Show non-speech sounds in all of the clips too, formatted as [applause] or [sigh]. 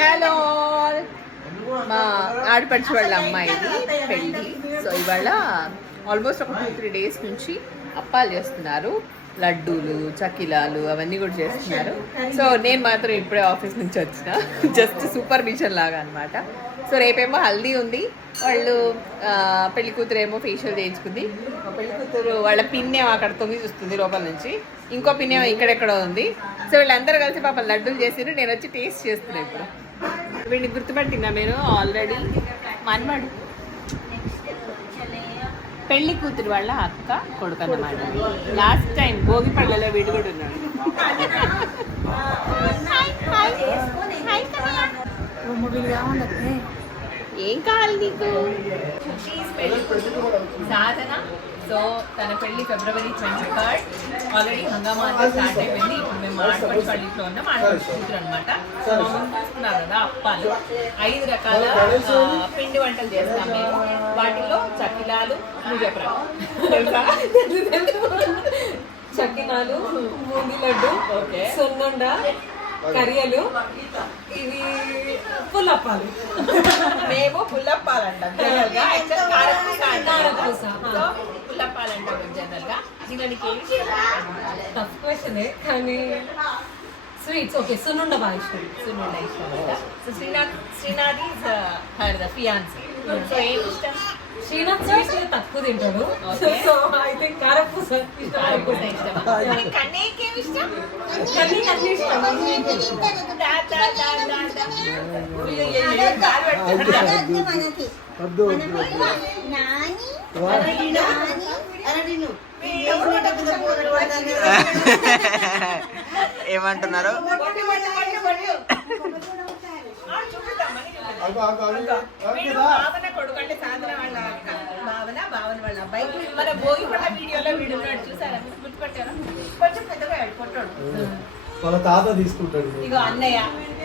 Hello మా ఆడపడిచి వాళ్ళ అమ్మాయిది పెళ్ళి. సో ఇవాళ ఆల్మోస్ట్ ఒక టూ త్రీ డేస్ నుంచి అప్పాలు చేస్తున్నారు. లడ్డూలు చకిలాలు అవన్నీ కూడా చేస్తున్నారు. సో నేను మాత్రం ఇప్పుడే ఆఫీస్ నుంచి వచ్చిన. జస్ట్ సూపర్విజన్ లాగా అనమాట సో రేపేమో హల్దీ ఉంది. వాళ్ళు పెళ్ళి కూతురు ఏమో ఫేషియల్ చేయించుకుంది. పెళ్ళి కూతురు వాళ్ళ పిన్నేమో అక్కడ తొంగి చూస్తుంది లోపల నుంచి. ఇంకో పిన్నేమో ఇక్కడెక్కడ ఉంది. సో వీళ్ళందరూ కలిసి పాప లడ్డూలు చేసిండ్రు. నేను వచ్చి టేస్ట్ చేస్తున్నాను ఇప్పుడు. వీడిని గుర్తుపట్టినా నేను ఆల్రెడీ మన్మడు. పెళ్ళి కూతురు వాళ్ళ అక్క కొడుకు అన్నమాట. లాస్ట్ టైం భోగి పళ్ళలో వీడు కూడా ఉన్నాడు. ఏం కావాలి నీకు? సాధన. సో తన పెళ్ళి ఫిబ్రవరి ట్వంటీ థర్డ్ ఆల్రెడీ హంగామా స్టార్ట్ అయిపోయింది. మేము ఆడపడి వాళ్ళ ఇంట్లో ఉన్నాం ఆడపడి కూతురు అనమాట సో మా ముందు చూస్తున్నారు కదా అప్పాలు. ఐదు రకాల పిండి వంటలు చేస్తాం మేము. వాటిలో చకిలాలు? చకినాలు బూందీ లడ్డు. సున్నుండ కరియలు. ఇవి పుల్లప్పాలు. మేము పుల్లప్పాలు [laughs] అంటాం జనరల్గా యాక్చువల్ కారపూస అంటారు కదా. ఇష్టం? టఫ్ క్వశ్చనే కానీ స్వీట్స్ ఓకే సున్నుండ బాగా ఇష్టం సున్నుండ ఇష్టం so Srinath Srinath is her the fiance so ఏమి ఇష్టం? శ్రీనాథ్ స్వీట్స్ తక్కువ తింటాడు. సో ఐ థింక్ కారపూస కారపూస ఇష్టమా? మరి కన్నయ్యకి ఏమి ఇష్టం? అన్ని ఇష్టం. ఏమంటున్నారు [laughs] చూసారా? కొంచెం పెద్దగా వాళ్ళ తాత తీసుకుంటాడు. ఇగో అన్నయ్య.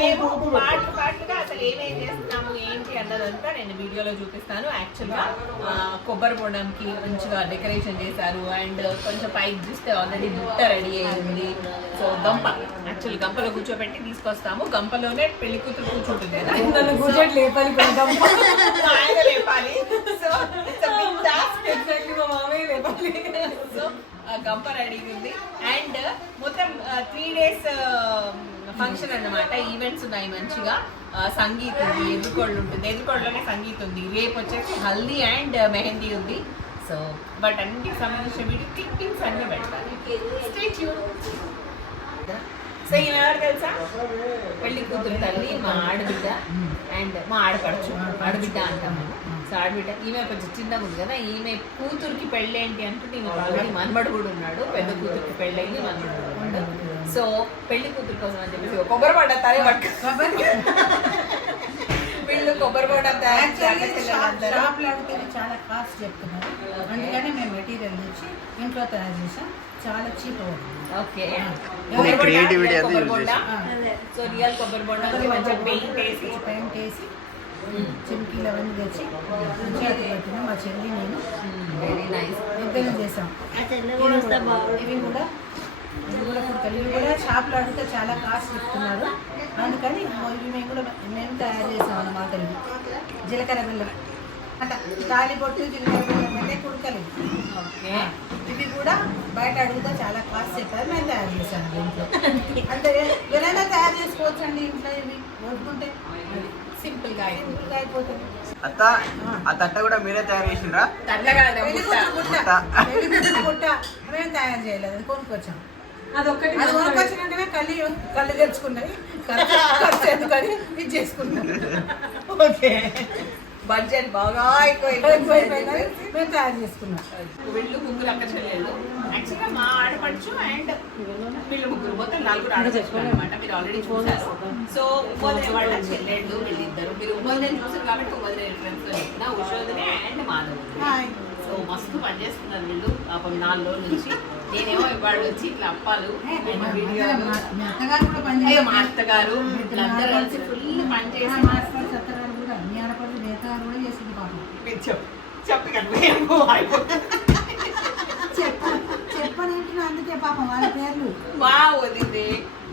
మేము పాటలు పాటలుగా అసలు ఏమేం చేస్తున్నాము ఏంటి అన్నదంతా నేను వీడియోలో చూపిస్తాను. యాక్చువల్గా కొబ్బరి బొండంకి మంచిగా డెకరేషన్ చేశారు. అండ్ కొంచెం పైకి చూస్తే ఆల్రెడీ బుట్ట రెడీ అయింది సో గంప యాక్చువల్ గంపలో కూర్చోబెట్టి తీసుకొస్తాము. గంపలోనే పెళ్ళి కూతురు కూర్చుంటుంది [laughs] [laughs] ఆయన లేపాలి. సో మా మామయ్య లేపాలి. సో ఆ గంప రెడీ ఉంది. అండ్ మొత్తం త్రీ డేస్ ఫంక్షన్ అన్నమాట. ఈవెంట్స్ ఉన్నాయి మంచిగా. సంగీతం సంగీత్ ఉంది ఎదుర్కోళ్ళు ఉంటుంది. ఎదుర్కోళ్ళలోనే సంగీత్ ఉంది. రేపు వచ్చేసి హల్దీ అండ్ మెహందీ ఉంది. సో బట్ అన్నిటికి సంబంధించిన వీడియో క్లిప్పింగ్స్ అన్నీ పెడతాను. సో ఈమె ఎవరు తెలుసా? పెళ్ళి కూతురు తల్లి మా ఆడబిడ్డ అండ్ మా ఆడపడచ్చు ఆడబిడ్డ అంటాం మేము సో ఆడబిడ్డ ఈమె కొంచెం చిన్నగా ఉంది కదా. ఈమె కూతురికి పెళ్ళి ఏంటి అనుకుంటే ఈమె ఆల్రెడీ మనమడు కూడా ఉన్నాడు. పెద్ద కూతురికి పెళ్ళి అయింది మన్మడు కూడా సో పెళ్ళి కూతురు కోసం అని చెప్పేసి కొబ్బరి పడ్డ తల పట్టుకో వీళ్ళు కొబ్బరి పడ్డ షాప్ లాడితే చాలా కాస్ట్ చెప్తున్నారు. అందుకని మేము మెటీరియల్ తెచ్చి ఇంట్లో తయారు చేసాం. చాలా చీప్ అవుతుంది ఓకే అదే. సో రియల్ కొబ్బరి బొండ పెయింట్ వేసి పెయింట్ వేసి చిమ్కీలు అవన్నీ తెచ్చి మంచిగా పెట్టినాం మా చెల్లి నేను. వెరీ నైస్ ఇద్దరం చేసాం. ఇవి కూడా ఇవి కూడా కుడతారు ఇవి కూడా షాప్లో అడిగితే చాలా కాస్ట్ చెప్తున్నారు. అందుకని ఇవి మేము కూడా మేము తయారు చేసాం అన్నమాట ఇవి. జీలకర్ర బెల్లం అట్లా తాలిబొట్టు జీలకర్ర బెల్లం అంటే కుడకలు ఓకే. ఇవి కూడా బయట అడిగితే చాలా కాస్ట్ చెప్పారు. మేము తయారు చేశాను ఇంట్లో. అంటే ఎవరైనా తయారు చేసుకోవచ్చు అండి ఇంట్లో ఇవి? వద్దుంటే. సింపుల్గా అయింది సింపుల్గా అయిపోతుంది. అత్త ఆ తట్ట కూడా మీరే తయారు చేసిండ్రా? పెళ్ళి కూతురు పుట్ట మేము తయారు చేయలేదు కొనుక్కొచ్చాం. అదొక్కటి అది కొనుక్కొచ్చినాకనే కళ్ళు కళ్ళు తెచ్చుకున్నది ఖర్చు ఎందుకని? ఇది చేసుకున్నాం. ఓకే. బడ్జెట్ బాగా ఎక్కువైపోయిందని మేము తయారు చేసుకున్నాం. వీళ్ళు ముగ్గురు అక్క చెల్లెళ్ళు. యాక్చువల్గా మా ఆడపడుచు అండ్ వీళ్ళు ముగ్గురు. మొత్తం నలుగురు ఆడపడుచు అనమాట మీరు ఆల్రెడీ చూసారు. సో ఉమోదయ వాళ్ళ చెల్లెళ్ళు వీళ్ళిద్దరు. మీరు ఉమోదయం చూసారు కాబట్టి ఉమోదయ రిఫరెన్స్ ఉషోదనే అండ్ మాధవ్ సో మస్తు పనిచేస్తున్నారు వీళ్ళు. పాపం నాలుగు రోజుల నుంచి. నేనేమో ఇవాళ వచ్చి ఇట్లా అప్పాలు అయ్యో మా అత్తగారు వీళ్ళందరూ కలిసి ఫుల్ పని చేసి చెప్పు చెప్పు కదా అయిపోతుంది అందుకే పాపం వాళ్ళ పేర్లు. మా వదినే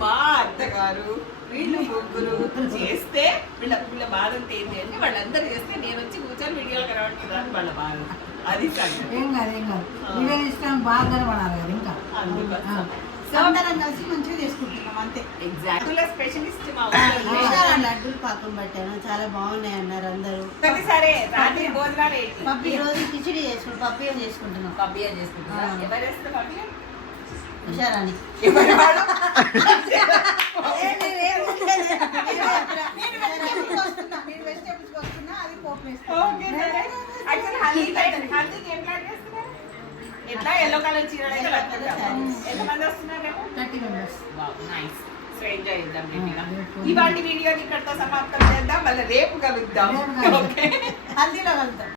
మా అత్తగారు వీళ్ళు ముగ్గురు చేస్తే వీళ్ళ వీళ్ళ బాధ అంతా ఏంటి అంటే వాళ్ళందరూ చేస్తే నేను వచ్చి కూర్చొని వీడియోలు కనబడుతున్నాను వాళ్ళ బాధ. అది సంగతి. ఏం కాదు ఏం కాదు. వీడియో ఇష్టం బాగా కనబడాలి కదా ఇంకా. అందరం కలిసి మంచిగా చేసుకుంటున్నాం అంతే. ఎగ్జాక్ట్ స్పెషలిస్ట్ మా చాలా లడ్డూలు పాకం పట్టాను. చాలా బాగున్నాయి అన్నారు అందరూ. సరే రాత్రి భోజనాలు ఏంటి? పప్పు ఈ రోజు కిచిడి చేసుకుంటాం పప్పు చేసుకుంటున్నాం? చేసుకుంటున్నా ఎవరు వాడు? ఓకే సరే. Actually హల్దీ టైం- హల్దీకి ఎట్లా చేస్తున్నారు? ఎట్లా ఎల్లో కలర్ చీరలు అయితే కట్టుకుంటాం. ఎంతమంది వస్తున్నారేమో thirty members nice so enjoy గట్టిగా. రేపు? ఇవాళ వీడియోని ఇక్కడతో సమాప్తం చేద్దాం. మళ్ళీ రేపు కలుద్దాం. రేపు కలుద్దాం. ఓకే హల్దీలో కలుద్దాం.